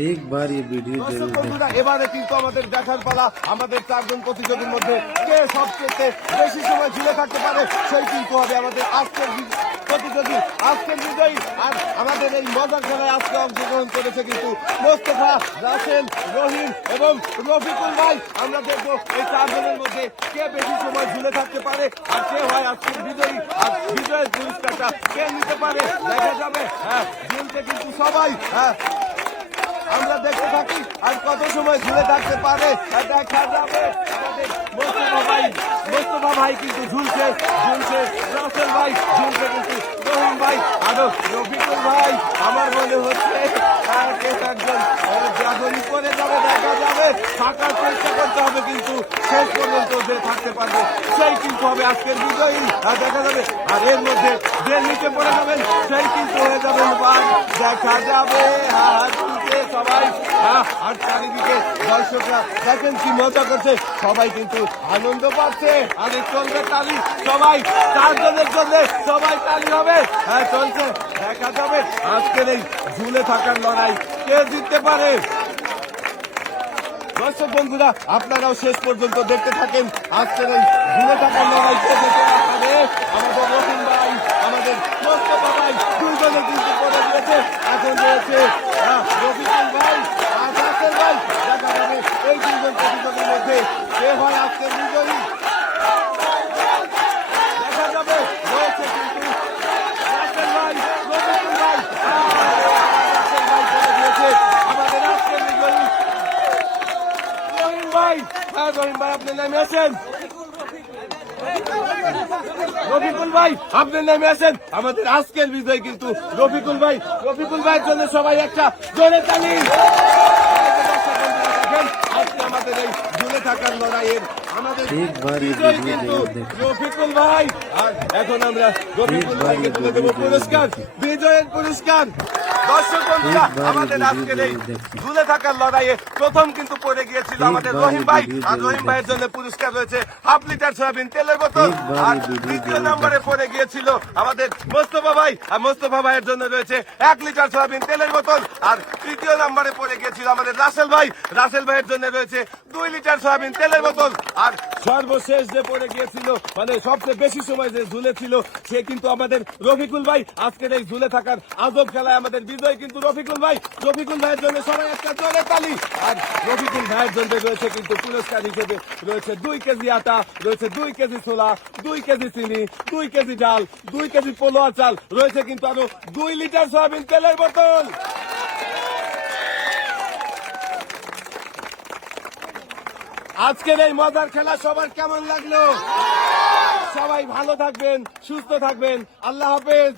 एक बार ये वीडियो जरूर বন্ধুরা এবারে কিন্তু আমাদের দেখার পালা আমাদের চারজন প্রতিযোগীর মধ্যে কে সবচেয়ে বেশি সময় ঝুলে থাকতে পারে সেই কিন্তু হবে আমাদের আজকের প্রতিযোগী আজকের বিজয়ী। আর আমাদের এই মজার খেলায় আজকে অংশগ্রহণ করেছে কিন্তু মোস্তফা, রাসেল, রহিম এবং রফিকুল ভাই। আমরা দেখবো এই চারজনের মধ্যে কে বেশি সময় ঝুলে থাকতে পারে আর কে হয় আজকের বিজয়ী আর বিজয়ের পুরস্কারটা কে নিতে পারে দেখা যাবে। হ্যাঁ, জিলতে কিন্তু সবাই আমরা দেখতে থাকি আর কত সময় ঝুলে থাকতে পারে দেখা যাবে। আমাদের মোস্তফা ভাই কিন্তু ঝুলছে, রাসেল ভাই ঝুলছে, কিন্তু রহিম ভাই আরো রফিকুল ভাই আমার মনে হচ্ছে একজন জাগরি করে যাবে দেখা যাবে। থাকার চেষ্টা করতে হবে কিন্তু শেষ পর্যন্ত যে থাকতে পারবে সেই কিন্তু হবে আজকের বিজয়ী দেখা যাবে। আর এর মধ্যে যে নিচে পড়ে যাবেন সেই কিন্তু হয়ে যাবেন দেখা যাবে। সবাই আর চারিদিকে দর্শকরা দেখেন কি মজা করছে, সবাই কিন্তু আনন্দ পাচ্ছে। আর চলবে তালি, সবাই চারজনের জন্য সবাই তালি হবে। হ্যাঁ চলছে দেখা যাবে আজকের এই ঝুলে থাকার লড়াই কে জিততে পারে। দর্শক বন্ধুরা আপনারাও শেষ পর্যন্ত দেখতে থাকেন আজকের এই ঝুলে থাকার লড়াই কে জিততে পারে। আমাদের রহিম ভাই, আমাদের মোস্তফা ভাই দুইজনে কিন্তু পড়ে গিয়েছে, এখন রয়েছে রফিকুল ভাই আর রাসেল ভাই। দেখা যাবে এই দুইজন প্রতিযোগীর মধ্যে কে হয় আজকের বিজয়ী দেখা যাবে। রয়েছে কিন্তু রাসেল ভাই, রফিকুল ভাই, রাসেল ভাই পড়ে গিয়েছে আমাদের আজকের বিজয়ী রহিম ভাই। হ্যাঁ রহিম ভাই আপনি নেমে আসেন, রফিকুল ভাই আপনি নেমে আসেন। আমাদের আজকের বিজয় কিন্তু রফিকুল ভাই। রফিকুল ভাইয়ের জন্য সবাই একটা জোরে তালি। আজকে আমাদের এই ঝুলে থাকার লড়াইয়ের আমাদের বিজয় কিন্তু রফিকুল ভাই। আর এখন আমরা রফিকুল ভাইকে তুলে দেবো পুরস্কার, বিজয়ের পুরস্কার। দর্শক বন্ধুরা আমাদের আজকের এই ঝুলে থাকার লড়াইয়ে প্রথম কিন্তু পড়ে গিয়েছিল আমাদের রহিম ভাই। আর রহিম ভাইয়ের জন্য পুরস্কার রয়েছে 1/2 লিটার সয়াবিন তেলের বোতল। আর দ্বিতীয় নম্বরে পড়ে গিয়েছিল আমাদের মোস্তফা ভাই, আর মোস্তফা ভাইয়ের জন্য রয়েছে 1 লিটার সয়াবিন তেলের বোতল। আর তৃতীয় নম্বরে পড়ে গিয়েছিল আমাদের রাসেল ভাই, রাসেল ভাইয়ের জন্য রয়েছে 2 লিটার সয়াবিন তেলের বোতল। আর সর্বশেষ যে পড়ে গিয়েছিল মানে সবচেয়ে বেশি সময় যে ঝুলে ছিল সে কিন্তু আমাদের রফিকুল ভাই। আজকের এই ঝুলে থাকার আজব খেলায় আমাদের বিজয় কিন্তু রফিকুল ভাই। রফিকুল ভাইয়ের জন্য সবাই একটা জোরে তালি। আর রফিকুল ভাইয়ের জন্য রয়েছে কিন্তু পুরস্কার হিসেবে রয়েছে 2 কেজি আটা, রয়েছে 2 কেজি ছোলা, 2 কেজি চিনি, 2 কেজি ডাল, 2 কেজি পোলোয়া চাল, রয়েছে কিন্তু আরো 2 লিটার সয়াবিন তেলের বোতল। আজকের এই মজার খেলা সবার কেমন লাগলো? সবাই ভালো থাকবেন, সুস্থ থাকবেন, আল্লাহ হাফেজ।